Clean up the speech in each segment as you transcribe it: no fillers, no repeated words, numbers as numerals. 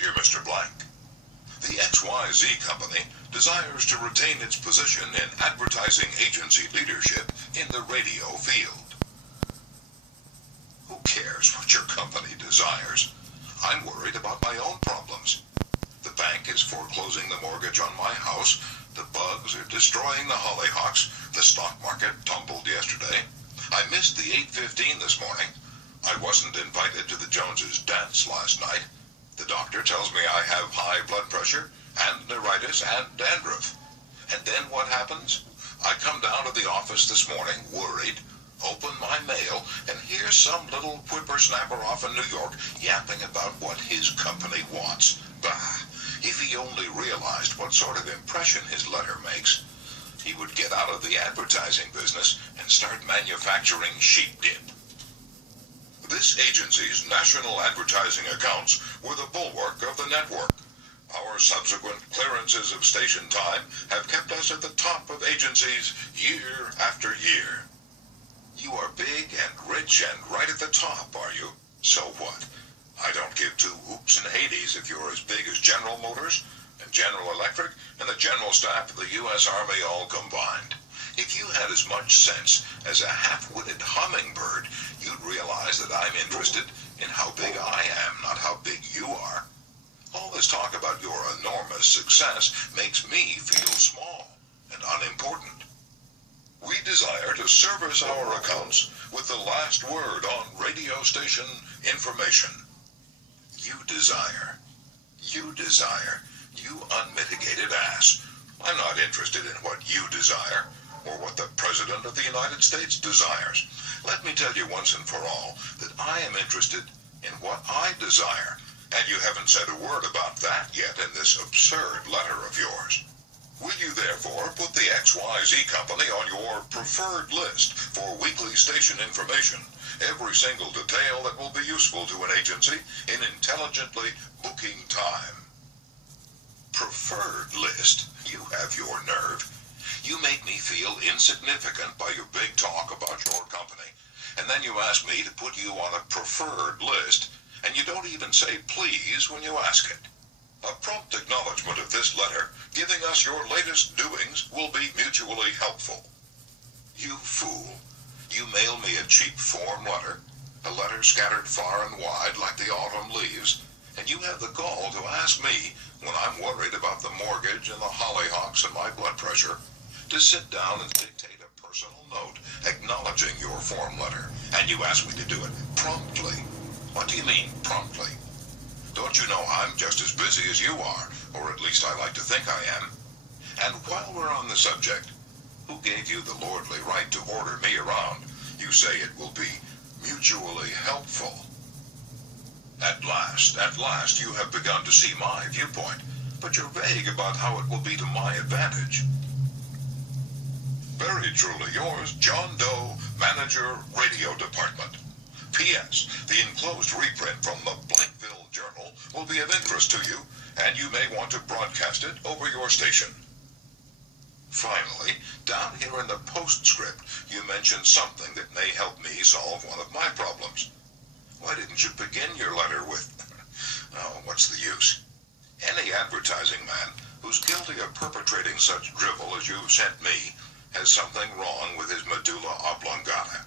Dear Mr. Blank, the XYZ company desires to retain its position in advertising agency leadership in the radio field. Who cares what your company desires? I'm worried about my own problems. The bank is foreclosing the mortgage on my house. The bugs are destroying the hollyhocks. The stock market tumbled yesterday. I missed the 8:15 this morning. I wasn't invited to the Joneses' dance last night. The doctor tells me I have high blood pressure and neuritis and dandruff. And then what happens? I come down to the office this morning worried, open my mail, and hear some little whippersnapper off in New York yapping about what his company wants. Bah! If he only realized what sort of impression his letter makes, he would get out of the advertising business and start manufacturing sheep dip. This agency's national advertising accounts were the bulwark of the network. Our subsequent clearances of station time have kept us at the top of agencies year after year. You are big and rich and right at the top, are you? So what? I don't give two hoops and Hades if you're as big as General Motors and General Electric and the General Staff of the U.S. Army all combined. If you had as much sense as a half-witted hummingbird, you'd realize that I'm interested in how big I am, not how big you are. All this talk about your enormous success makes me feel small and unimportant. We desire to service our accounts with the last word on radio station information. You desire, you unmitigated ass. I'm not interested in what you desire, or what the President of the United States desires. Let me tell you once and for all that I am interested in what I desire, and you haven't said a word about that yet in this absurd letter of yours. Will you therefore put the XYZ company on your preferred list for weekly station information, every single detail that will be useful to an agency in intelligently booking time? Preferred list? You have your nerve. You make me feel insignificant by your big talk about your company, and then you ask me to put you on a preferred list, and you don't even say please when you ask it. A prompt acknowledgement of this letter, giving us your latest doings, will be mutually helpful. You fool. You mail me a cheap form letter, a letter scattered far and wide like the autumn leaves, and you have the gall to ask me, when I'm worried about the mortgage and the hollyhocks and my blood pressure, to sit down and dictate a personal note acknowledging your form letter, and you ask me to do it promptly. What do you mean, promptly? Don't you know I'm just as busy as you are, or at least I like to think I am? And while we're on the subject, who gave you the lordly right to order me around? You say it will be mutually helpful. At last, you have begun to see my viewpoint, but you're vague about how it will be to my advantage. Very truly yours, John Doe, Manager, Radio Department. P.S. The enclosed reprint from the Blankville Journal will be of interest to you, and you may want to broadcast it over your station. Finally, down here in the postscript, you mention something that may help me solve one of my problems. Why didn't you begin your letter with, oh, what's the use? Any advertising man who's guilty of perpetrating such drivel as you've sent me has something wrong with his medulla oblongata.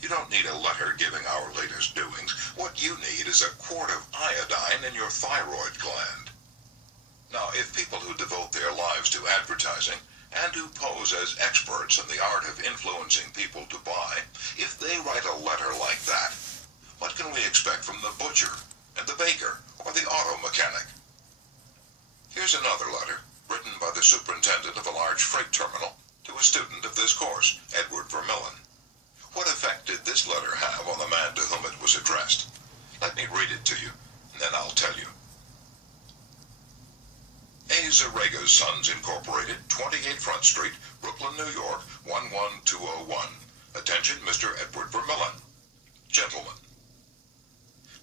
You don't need a letter giving our latest doings. What you need is a quart of iodine in your thyroid gland. Now, if people who devote their lives to advertising and who pose as experts in the art of influencing people to buy, if they write a letter like that, what can we expect from the butcher and the baker or the auto mechanic? Here's another letter written by the superintendent of a large freight terminal to a student of this course, Edward Vermillion. What effect did this letter have on the man to whom it was addressed? Let me read it to you, and then I'll tell you. A. Zarrega's Sons, Incorporated, 28 Front Street, Brooklyn, New York, 11201. Attention, Mr. Edward Vermillion. Gentlemen,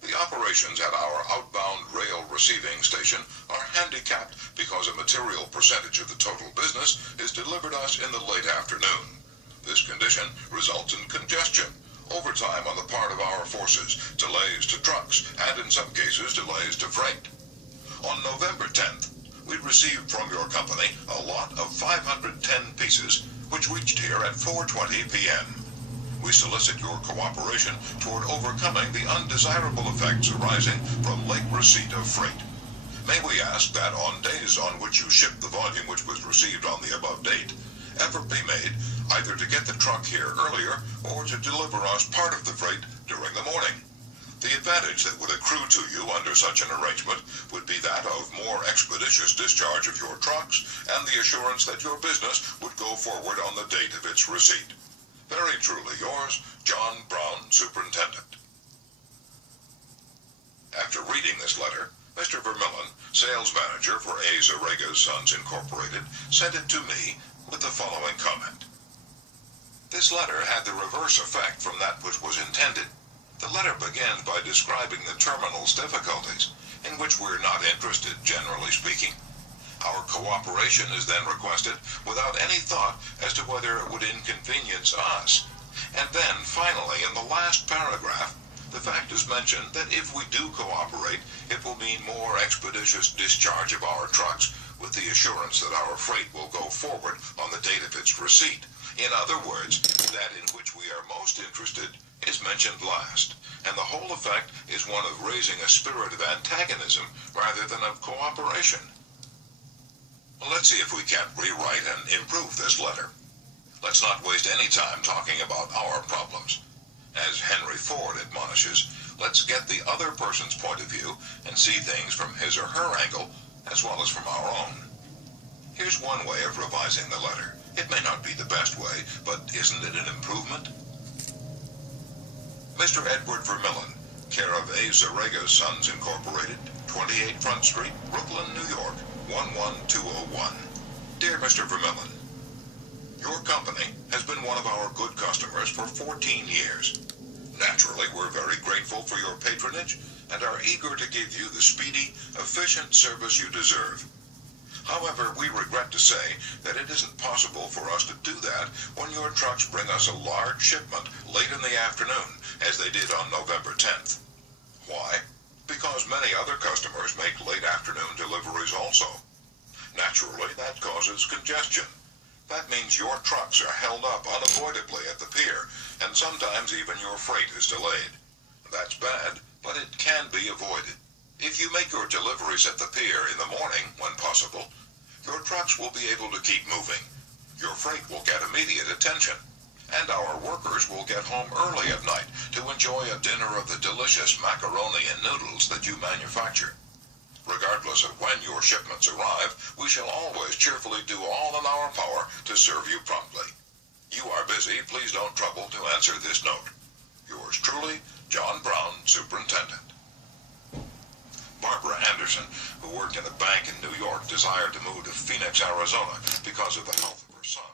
the operations at our outbound rail receiving station are handicapped because a material percentage of the total business is delivered us in the late afternoon. This condition results in congestion, overtime on the part of our forces, delays to trucks, and in some cases delays to freight. received from your company a lot of 510 pieces, which reached here at 4:20 p.m. We solicit your cooperation toward overcoming the undesirable effects arising from late receipt of freight. May we ask that on days on which you ship the volume which was received on the above date, effort be made either to get the truck here earlier or to deliver us part of the freight during the morning. The advantage that would accrue to you under such an arrangement would be that of more expeditious discharge of your trucks and the assurance that your business would go forward on the date of its receipt. Very truly yours, John Brown, Superintendent. After reading this letter, Mr. Vermillen, sales manager for A. Zarega Sons Incorporated, sent it to me with the following comment. This letter had the reverse effect from that which was intended. The letter begins by describing the terminal's difficulties, in which we're not interested, generally speaking. Our cooperation is then requested without any thought as to whether it would inconvenience us. And then, finally, in the last paragraph, the fact is mentioned that if we do cooperate, it will mean more expeditious discharge of our trucks, with the assurance that our freight will go forward on the date of its receipt. In other words, that in which we are most interested is mentioned last, and the whole effect is one of raising a spirit of antagonism rather than of cooperation. Let's see if we can't rewrite and improve this letter. Let's not waste any time talking about our problems. As Henry Ford admonishes, let's get the other person's point of view and see things from his or her angle as well as from our own. Here's one way of revising the letter. It may not be the best way, but isn't it an improvement? Mr. Edward Vermillen, care of A. Zarega Sons Incorporated, 28 Front Street, Brooklyn, New York, 11201. Dear Mr. Vermillen, your company has been one of our good customers for 14 years. Naturally, we're very grateful for your patronage and are eager to give you the speedy, efficient service you deserve. However, we regret to say that it isn't possible for us to do that when your trucks bring us a large shipment late in the afternoon, as they did on November 10th. Why? Because many other customers make late afternoon deliveries also. Naturally, that causes congestion. That means your trucks are held up unavoidably at the pier, and sometimes even your freight is delayed. That's bad, but it can be avoided. If you make your deliveries at the pier in the morning, when possible, your trucks will be able to keep moving. Your freight will get immediate attention, and our workers will get home early at night to enjoy a dinner of the delicious macaroni and noodles that you manufacture. Regardless of when your shipments arrive, we shall always cheerfully do all in our power to serve you promptly. You are busy, please don't trouble to answer this note. Yours truly, John Brown, Superintendent. Barbara Anderson, who worked in a bank in New York, desired to move to Phoenix, Arizona because of the health of her son.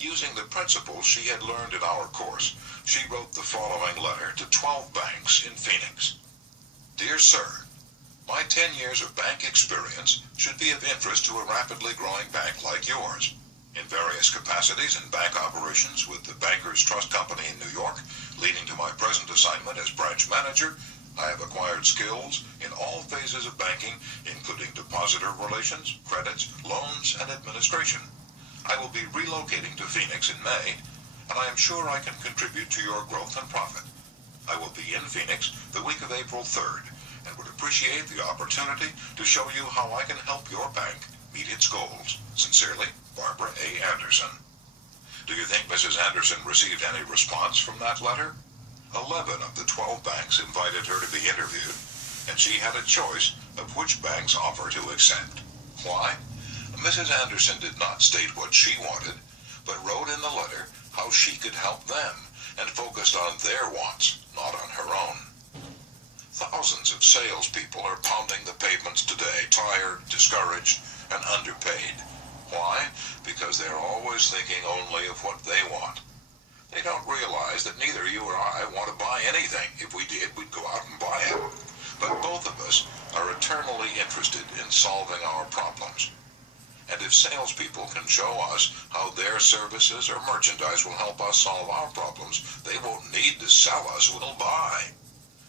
Using the principles she had learned in our course, she wrote the following letter to 12 banks in Phoenix. Dear Sir, my 10 years of bank experience should be of interest to a rapidly growing bank like yours. In various capacities in bank operations with the Bankers Trust Company in New York, leading to my present assignment as branch manager, I have acquired skills in all phases of banking, including depositor relations, credits, loans, and administration. I will be relocating to Phoenix in May, and I am sure I can contribute to your growth and profit. I will be in Phoenix the week of April 3rd, and would appreciate the opportunity to show you how I can help your bank meet its goals. Sincerely, Barbara A. Anderson. Do you think Mrs. Anderson received any response from that letter? 11 of the 12 banks invited her to be interviewed, and she had a choice of which bank's offer to accept. Why? Mrs. Anderson did not state what she wanted, but wrote in the letter how she could help them, and focused on their wants, not on her own. Thousands of salespeople are pounding the pavements today, tired, discouraged, and underpaid. Why? Because they're always thinking only of what they want. They don't realize that neither you or I want to buy anything. If we did, we'd go out and buy it. But both of us are eternally interested in solving our problems. And if salespeople can show us how their services or merchandise will help us solve our problems, they won't need to sell us, we'll buy.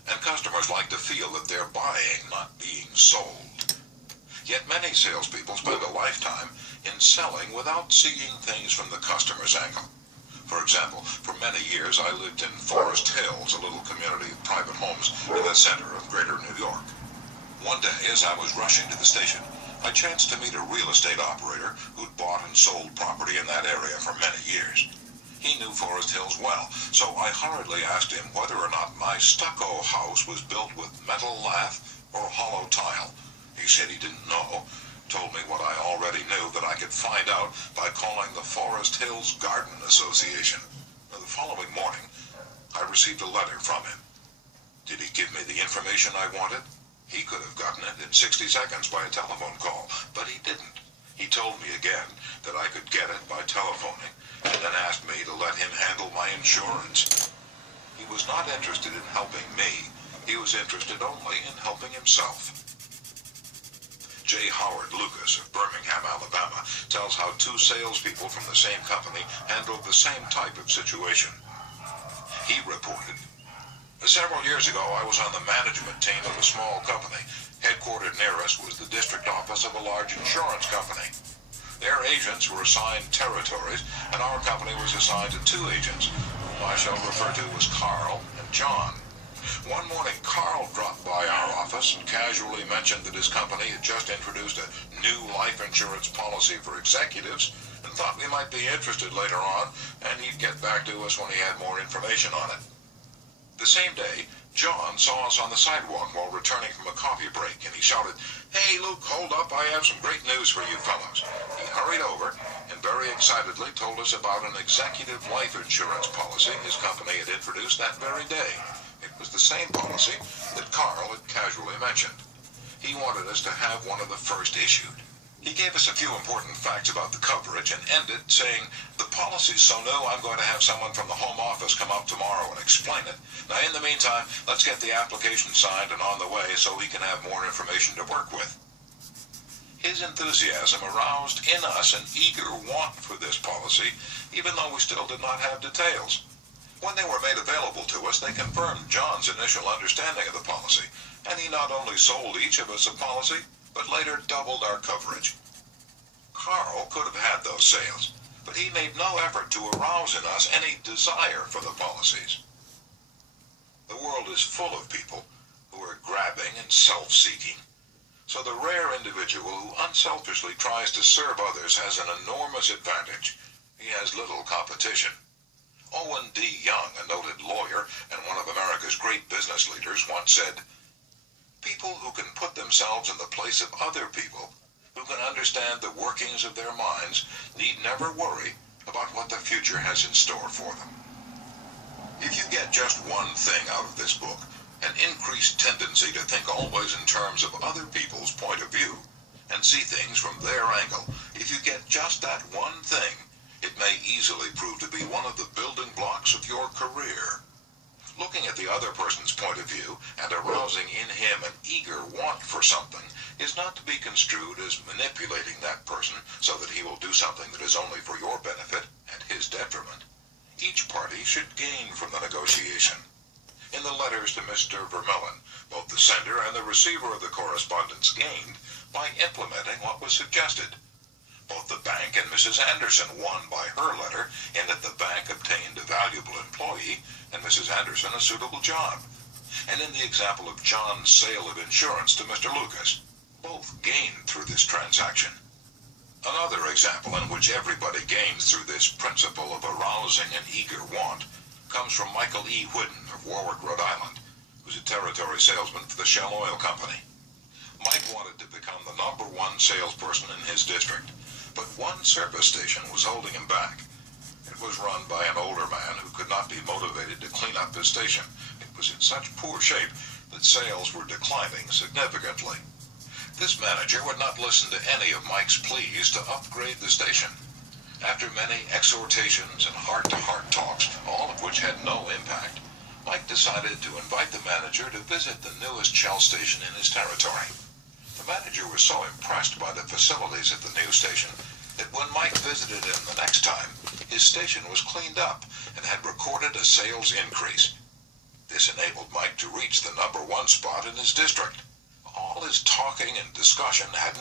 And customers like to feel that they're buying, not being sold. Yet many salespeople spend a lifetime in selling without seeing things from the customer's angle. For example, for many years I lived in Forest Hills, a little community of private homes in the center of greater New York. One day, as I was rushing to the station, I chanced to meet a real estate operator who'd bought and sold property in that area for many years. He knew Forest Hills well, so I hurriedly asked him whether or not my stucco house was built with metal lath or hollow tile. He said he didn't know, told me what I already knew, that I could find out by calling the Forest Hills Garden Association. The following morning, I received a letter from him. Did he give me the information I wanted? He could have gotten it in 60 seconds by a telephone call, but he didn't. He told me again that I could get it by telephoning, and then asked me to let him handle my insurance. He was not interested in helping me. He was interested only in helping himself. J. Howard Lucas of Birmingham, Alabama, tells how two salespeople from the same company handled the same type of situation. He reported, "Several years ago, I was on the management team of a small company. Headquartered near us was the district office of a large insurance company. Their agents were assigned territories, and our company was assigned to two agents, whom I shall refer to as Carl and John. One morning, Carl dropped by our office and casually mentioned that his company had just introduced a new life insurance policy for executives and thought we might be interested later on, and he'd get back to us when he had more information on it. The same day, John saw us on the sidewalk while returning from a coffee break, and he shouted, 'Hey, Luke, hold up, I have some great news for you fellows.' He hurried over and very excitedly told us about an executive life insurance policy his company had introduced that very day. It was the same policy that Carl had casually mentioned. He wanted us to have one of the first issued. He gave us a few important facts about the coverage and ended saying, 'The policy's so new, I'm going to have someone from the home office come out tomorrow and explain it. Now, in the meantime, let's get the application signed and on the way so we can have more information to work with.' His enthusiasm aroused in us an eager want for this policy, even though we still did not have details. When they were made available to us, they confirmed John's initial understanding of the policy, and he not only sold each of us a policy, but later doubled our coverage. Carl could have had those sales, but he made no effort to arouse in us any desire for the policies. The world is full of people who are grabbing and self-seeking, so the rare individual who unselfishly tries to serve others has an enormous advantage. He has little competition. Owen D. Young, a noted lawyer and one of America's great business leaders, once said, "People who can put themselves in the place of other people, who can understand the workings of their minds, need never worry about what the future has in store for them." If you get just one thing out of this book, an increased tendency to think always in terms of other people's point of view and see things from their angle, if you get just that one thing, it may easily prove to be one of the building blocks of your career. Looking at the other person's point of view and arousing in him an eager want for something is not to be construed as manipulating that person so that he will do something that is only for your benefit at his detriment. Each party should gain from the negotiation. In the letters to Mr. Vermeulen, both the sender and the receiver of the correspondence gained by implementing what was suggested. Both the bank and Mrs. Anderson won by her letter in that the bank obtained a valuable employee and Mrs. Anderson a suitable job. And in the example of John's sale of insurance to Mr. Lucas, both gained through this transaction. Another example in which everybody gains through this principle of arousing an eager want comes from Michael E. Whidden of Warwick, Rhode Island, who's a territory salesman for the Shell Oil Company. Mike wanted to become the #1 salesperson in his district, but one service station was holding him back. It was run by an older man who could not be motivated to clean up his station. It was in such poor shape that sales were declining significantly. This manager would not listen to any of Mike's pleas to upgrade the station. After many exhortations and heart-to-heart talks, all of which had no impact, Mike decided to invite the manager to visit the newest Shell station in his territory. The manager was so impressed by the facilities at the new station that when Mike visited him the next time, his station was cleaned up and had recorded a sales increase. This enabled Mike to reach the #1 spot in his district. All his talking and discussion hadn't